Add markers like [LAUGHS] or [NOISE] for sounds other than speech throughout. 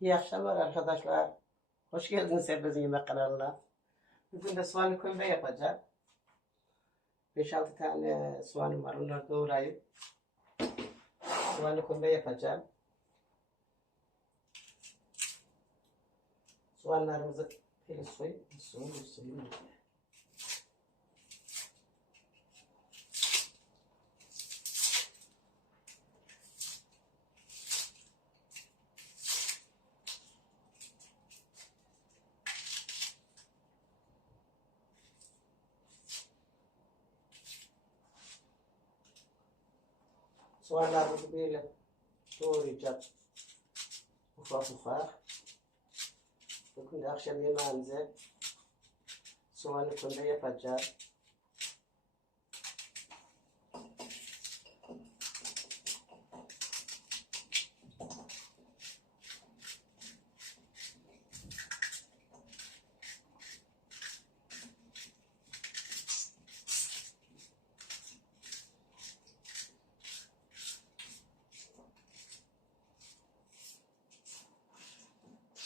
İyi akşamlar arkadaşlar. Hoş geldiniz Serbest Yemek kanalına. Bugün de soğanlı kömbe yapacağım. 5-6 tane soğanım var. Onları doğrayıp soğanlı kömbe yapacağım. Soğanlarımızı bir soyup bir soyup bir Soğanlarımızı böyle doğrayacağız. Ufak ufak. Bugün akşam yemeğimize soğanlı kömbe yapacağız.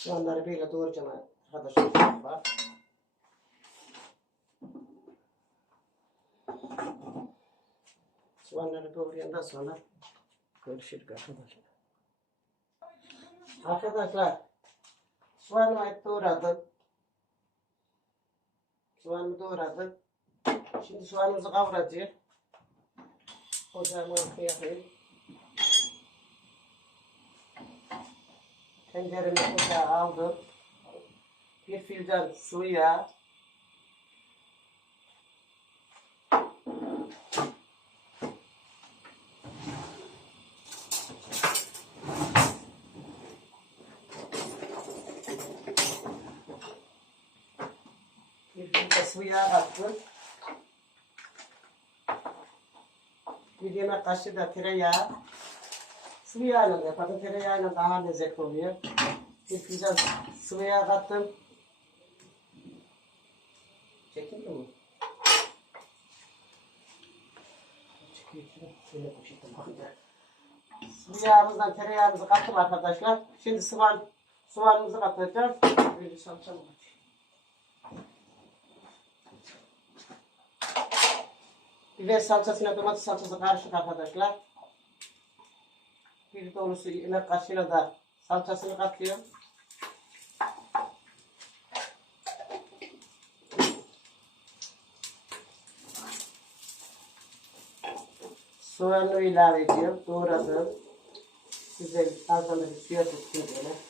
Soğanları böyle doğrayacağım arkadaşlar. Bak. Soğanları doğrayandan sonra görüşürüz arkadaşlar. Arkadaşlar soğanı hep doğradım. Soğanı doğradım. Şimdi soğanımızı kavuracağız. Ocağımı yakayım. Tenceremi ocağa aldım. Bir filden suya. Bir filtre suya kattım. Bir yemek kaşığı da tereyağı. Sıvı yağla da yaparım. Tereyağıyla daha lezzetli oluyor. Bir fincan sıvı yağ kattım. Çekildi mi? Çekiyor ki. Şöyle poşetim bakacağım. Sıvı yağımızdan tereyağımızı kattım arkadaşlar. Şimdi soğan, soğanımızı katacağız. Böyle salçamı katayım. Biber salçasıyla domates salçası karışık arkadaşlar. Bir dolusu yemek kaşığıyla da salçasını katıyorum. Soğanı ilave ediyorum. Doğradım. Güzel da bir suya tuttum böyle.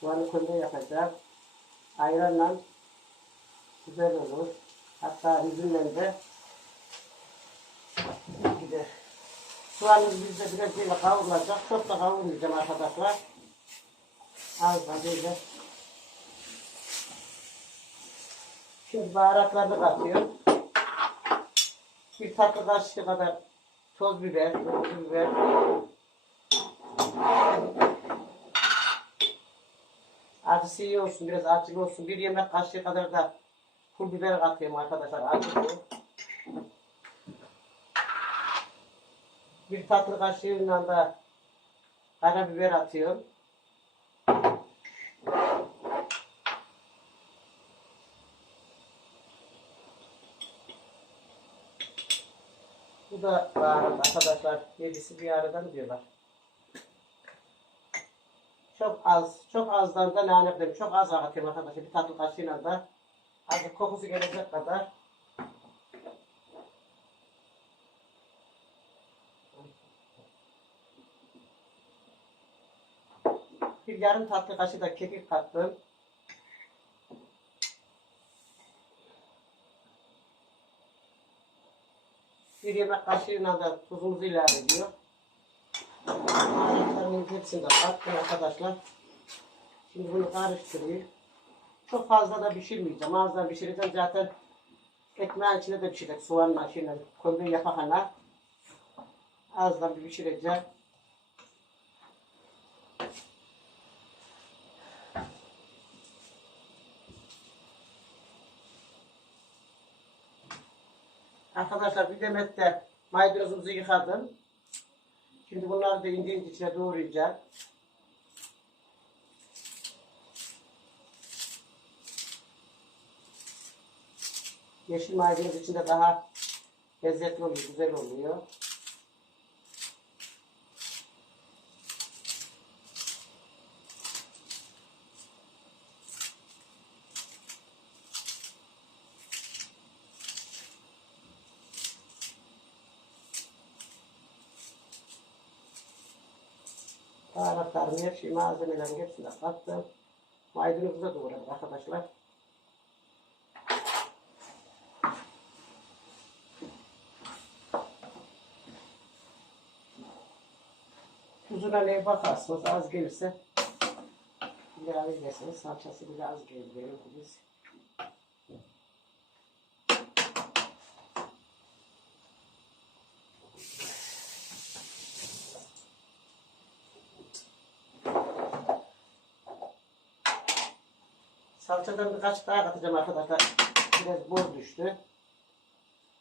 Soğanı kömbe yapacağım. Ayranla güzel olur. Hatta üzümle de gider. Soğanımız bizde biraz böyle kavrulacak. Çok da kavurmayacağım arkadaşlar. Az da böyle. Şimdi baharatlarını katıyorum. Bir tatlı kaşığı kadar toz biber, toz biber, Acısı iyi olsun, biraz acılı olsun. Bir yemek kaşığı kadar da pul biber katıyorum arkadaşlar. Acılı. Bir tatlı kaşığıyla da karabiber atıyorum. Bu da baharat arkadaşlar. Yedisi bir aradan diyorlar. Çok az, çok azdan da nane koyayım. Çok az atıyorum arkadaşlar. Bir tatlı kaşığıyla da azıcık kokusu gelecek kadar. Bir yarım tatlı kaşığı da kekik kattım. Bir yemek kaşığıyla da tuzumuzu ilave ediyor. Baharatlarımın hepsini de attım arkadaşlar. Şimdi bunu karıştırayım. Çok fazla da pişirmeyeceğim. Az da pişireceğim zaten ekmeğin içine de pişirecek. Soğanla şimdi koyduğum yapakana. Az da bir pişireceğim. Arkadaşlar bir demet de maydanozumuzu yıkadım. Şimdi bunları da ince içine doğrayacağım. Yeşil maydanoz içinde daha lezzetli oluyor, güzel oluyor. Baharatlarını, her şeyi, malzemelerin hepsine kattım. Maydanozu da doğradım arkadaşlar. Tuzuna ne bakarsınız az gelirse ilave edersiniz. Salçası bile az gelir biz. Salçadan birkaç daha katacağım arkadaşlar. Biraz bol düştü.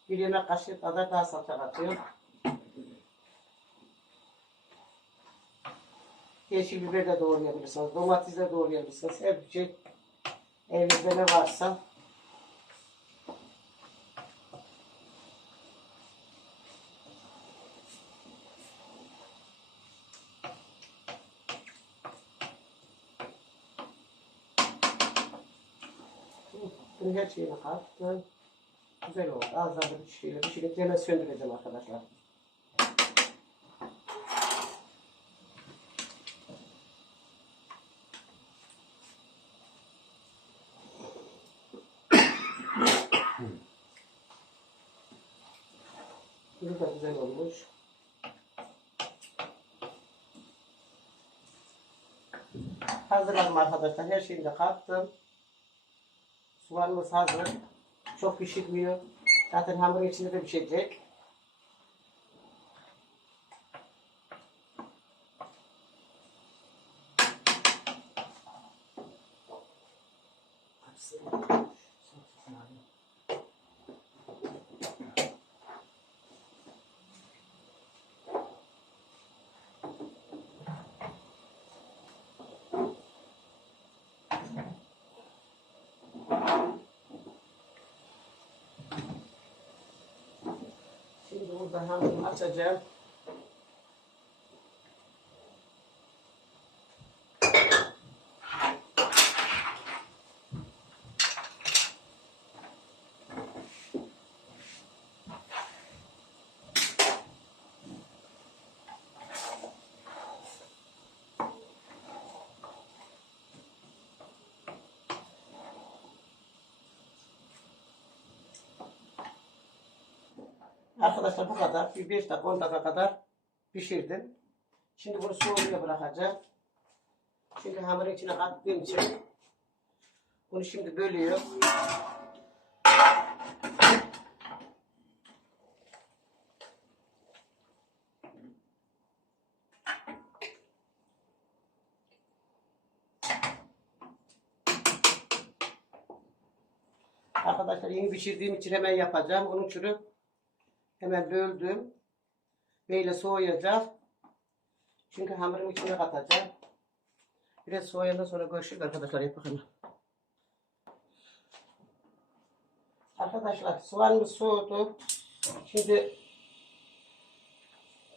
Bir yemek kaşığı kadar daha salça katıyorum. Yeşil biber de doğrayabilirsiniz. Domates de doğrayabilirsiniz. Her şey evinizde ne varsa. Bunu her şeyini kattım. Güzel oldu. Az daha da bir şeyle bir şeyle gene söndüreceğim arkadaşlar. [COUGHS] Bu da güzel olmuş. Hazırladım arkadaşlar. Her şeyini de kattım. Soğanımız hazır. Çok pişirmiyor. Zaten hamurun içinde de pişecek. Şimdi burada hamurumu Arkadaşlar bu kadar. Bir 5 dakika 10 dakika kadar pişirdim. Şimdi bunu soğumaya bırakacağım. Çünkü hamurun içine kattığım için bunu şimdi bölüyor. Arkadaşlar yeni pişirdiğim için hemen yapacağım. Onun için Hemen böldüm. Böyle soğuyacak. Çünkü hamurun içine katacağım. Biraz soğuyandan sonra görüşürüz arkadaşlar. Yap bakalım. Arkadaşlar soğanımız soğudu. Şimdi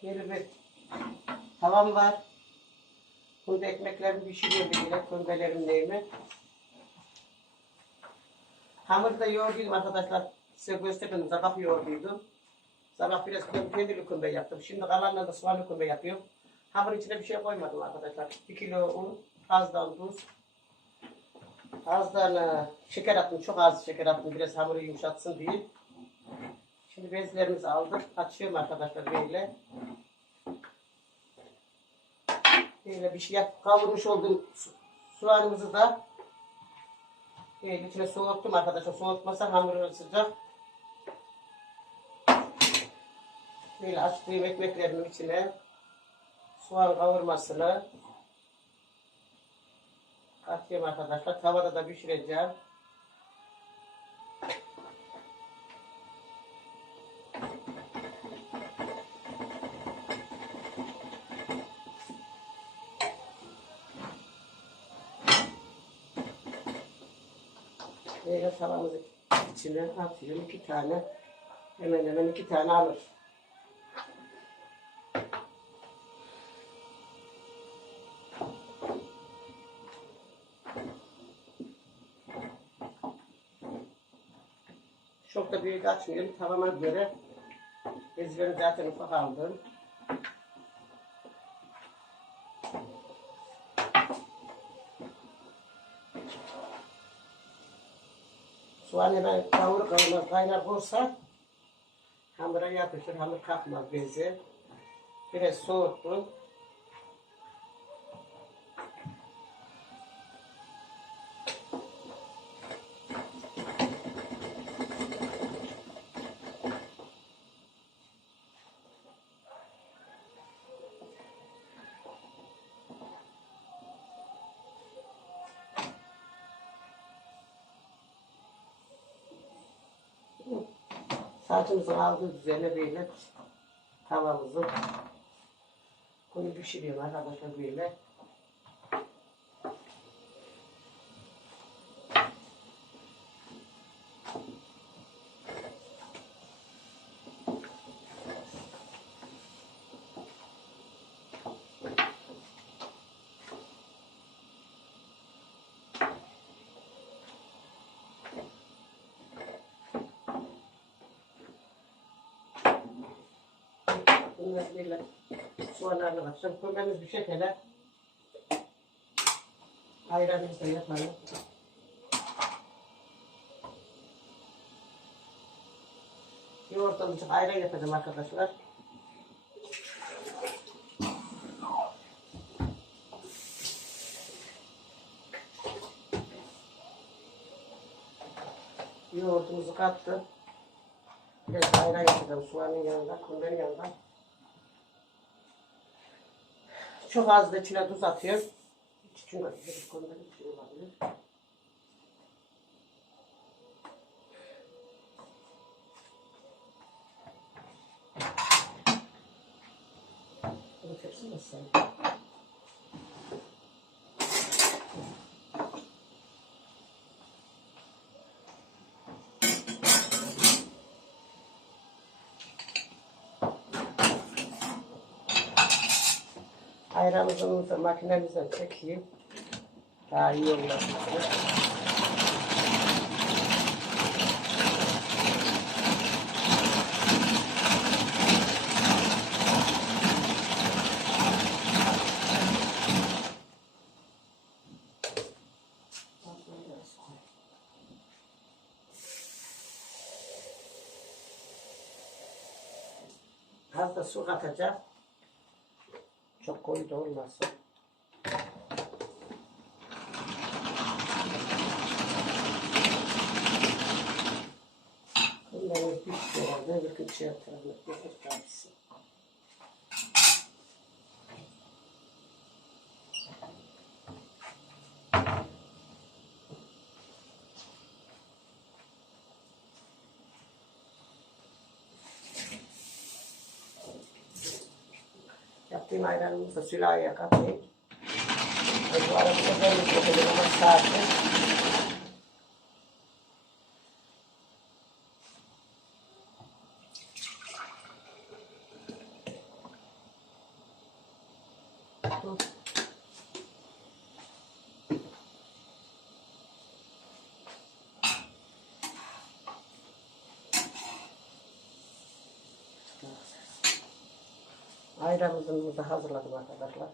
böyle bir tavam var. Bunda ekmeklerimi pişiriyorum bile. Kömbelerim neyimi. Hamuru da yoğurduydum arkadaşlar. Size gösterdim. Sabah yoğurduydum. Sabah biraz peynirli kumbe yaptım. Şimdi kalanla da soğanlı kumbe yapıyorum. Hamur içine bir şey koymadım arkadaşlar. 1 kilo un, azdan tuz. Azdan e, şeker attım. Çok az şeker attım. Biraz hamuru yumuşatsın diye. Şimdi bezlerimizi aldık. Açıyorum arkadaşlar böyle. Böyle bir şey. Kavurmuş olduğum soğanımızı da böyle içine soğuttum arkadaşlar. Soğutmasa hamuru sıcak. Şöyle açtığım ekmeklerimin içine soğan kavurmasını katayım arkadaşlar. Tavada da pişireceğim. Böyle tavamızı içine atıyorum. iki tane hemen hemen iki tane alır. Çok da büyük açmıyorum. Tavama göre ezberi zaten ufak aldım. Soğan hemen kavur kavurmaz kaynar olsa hamura yapışır, hamur kalkmaz bezi. Biraz soğuttum. Saçımızın aldığı düzene böyle tavamızı bunu pişiriyorum arkadaşlar böyle. Bunlar böyle soğanlarla katacağım. Koymamız bir şekilde ayranımızı da yapalım. Yoğurtlamızı ayran yapacağım arkadaşlar. Yoğurtumuzu kattım. Biraz ayran yapacağım soğanın yanında, kundanın yanında. Çok az da içine tuz atıyorum. Çünkü bir konuda bir şey olabilir. Bunu tepsi nasıl? Ayranımızı da makinemizden çekeyim. Daha iyi olur. Az da su katacağım. Çok koyu olmasın. Bunları bir herhalde bir kıç şey yapalım. Bir tanesi. Yaptığım ayranımızı da sülahaya katayım. Ve bu arada da ben de koyayım ama Ayramızımızı hazırladık arkadaşlar.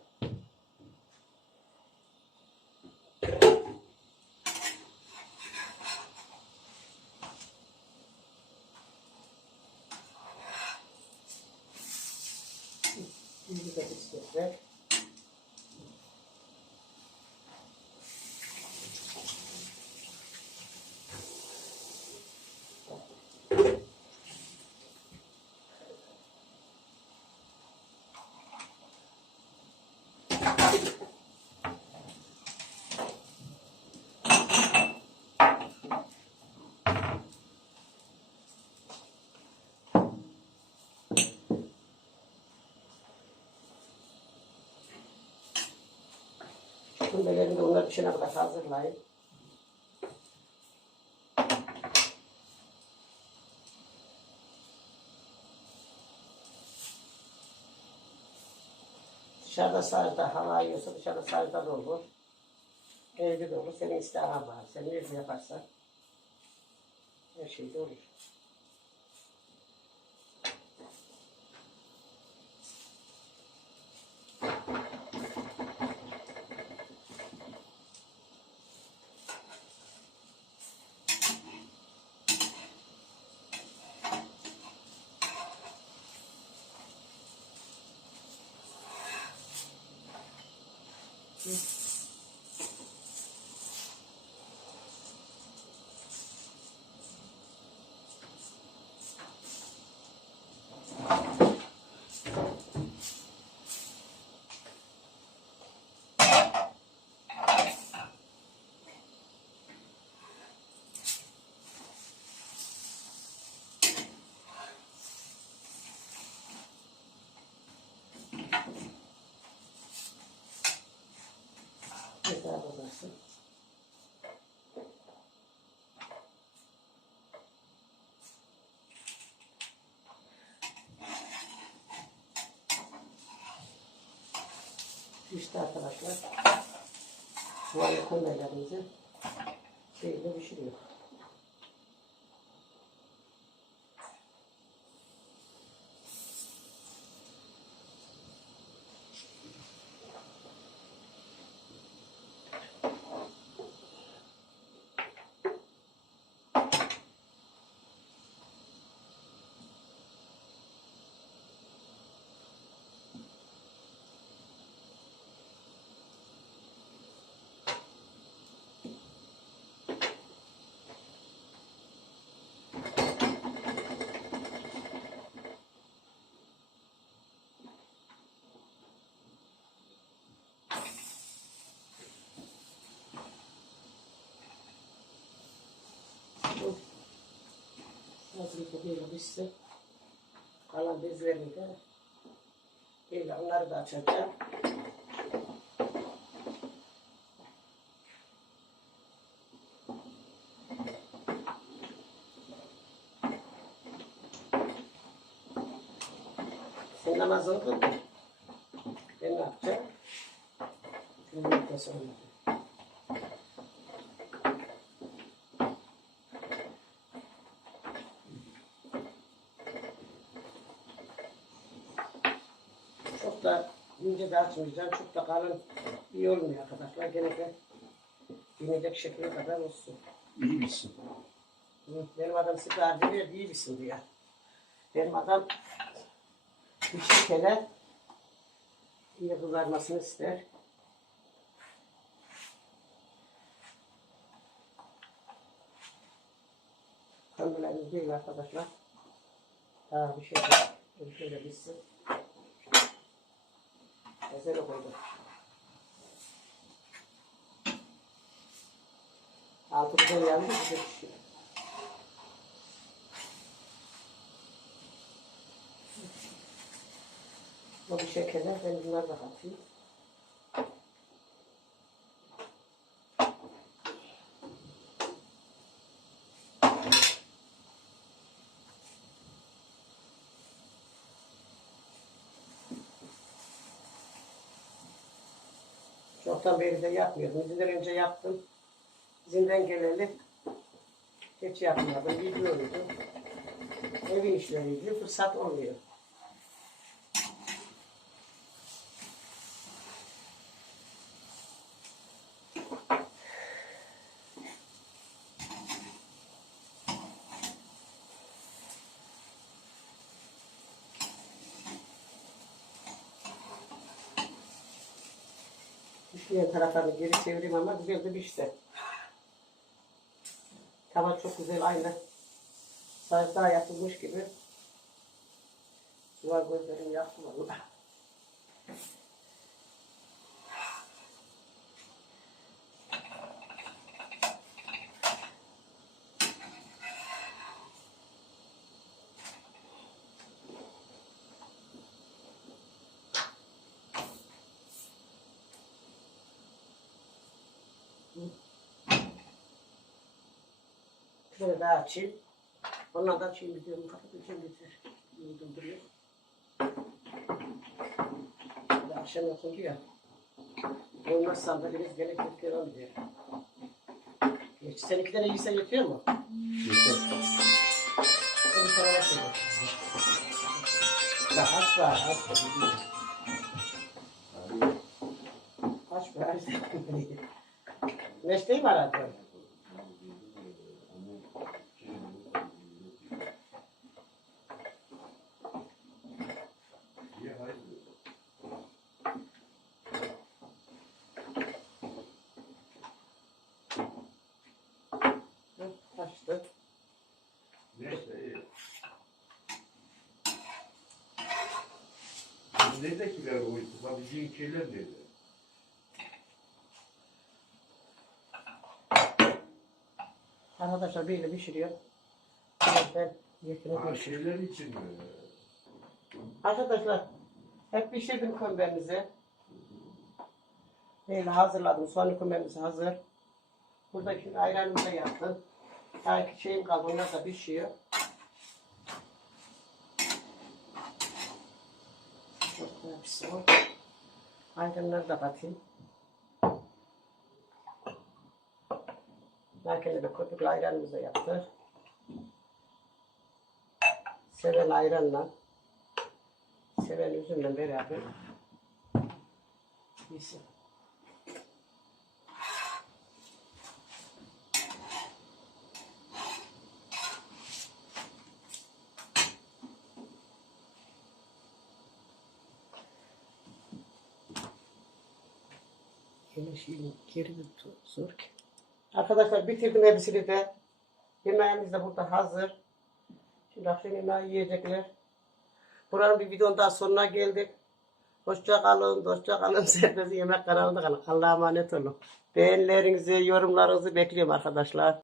Kulbelerini de onlar pişene kadar hazırlayın. Dışarıda sarıda hava yiyorsa dışarıda sarıda da olur. Evde de olur. Senin istihara var. Sen ne yaparsan her şey de olur. İşte arkadaşlar. Bu arada kondelerimizi şeyle pişiriyor. Böyle pişsin. Kalan bezlerini de böyle onları da açacağım. Sen namazını kıldın. Ben ne yapacağım? Yumurta sonra. Çok da ince de açmayacağım. Çok da kalın iyi olmuyor arkadaşlar. Gene de yenecek şekline kadar olsun. İyi misin? Benim adam sigara veriyor, iyi misin diyor. Benim adam bir şekere iyi kızarmasını ister. Kandılarımız değil arkadaşlar. Daha bir şey yok. Şöyle bitsin. Ezeli koydum. Altı yandı, bir şey pişiyor. Bu bir şekilde ben bunları da katayım. Çoktan beri de yapmıyordum. Izinden önce yaptım. İzinden geleli hiç yapmıyordum. Gidiyordu. Evin işleriydi. Fırsat olmuyor. Diğer taraflarını geri çevireyim ama güzel de pişti. Tava çok güzel aynı. Sarıda yapılmış gibi. Duvar gözlerim yaktı valla. Şöyle daha açayım. Ondan da açayım gidiyorum. Kapatacağım yeter. Durduruyor. Daha akşam yapıldı ya. Olmazsa da biraz gene kötü devam ediyor. Geç. Seninki de iyiyse yetiyor mu? Yeter. Onu sana. Ya aç var, aç var. Aç var. [LAUGHS] Mesleği var artık. Neredekiler o yapabileceğin şeyler nerede? Arkadaşlar böyle pişiriyor. Ben yakına Ha, görüşürüm. şeyler için mi? Arkadaşlar hep pişirdim kömbemizi. Böyle hazırladım. Son kömbemiz hazır. Burada şimdi ayranımı da yaptım. Belki şeyim kaldı. Onlar da pişiyor. Pişsin. Ayranları da katayım. Makinede köpüklü ayranımızı yaptık. Seven ayranla seven üzümle beraber yesin. Şeyin geri zor ki. Arkadaşlar bitirdim hepsini de. Yemeğimiz de burada hazır. Şimdi akşam yemeği yiyecekler. Buranın bir videonun daha sonuna geldik. Hoşça kalın, dostça kalın. [LAUGHS] Serbest yemek kanalında kalın. Allah'a emanet olun. Beğenilerinizi, yorumlarınızı bekliyorum arkadaşlar.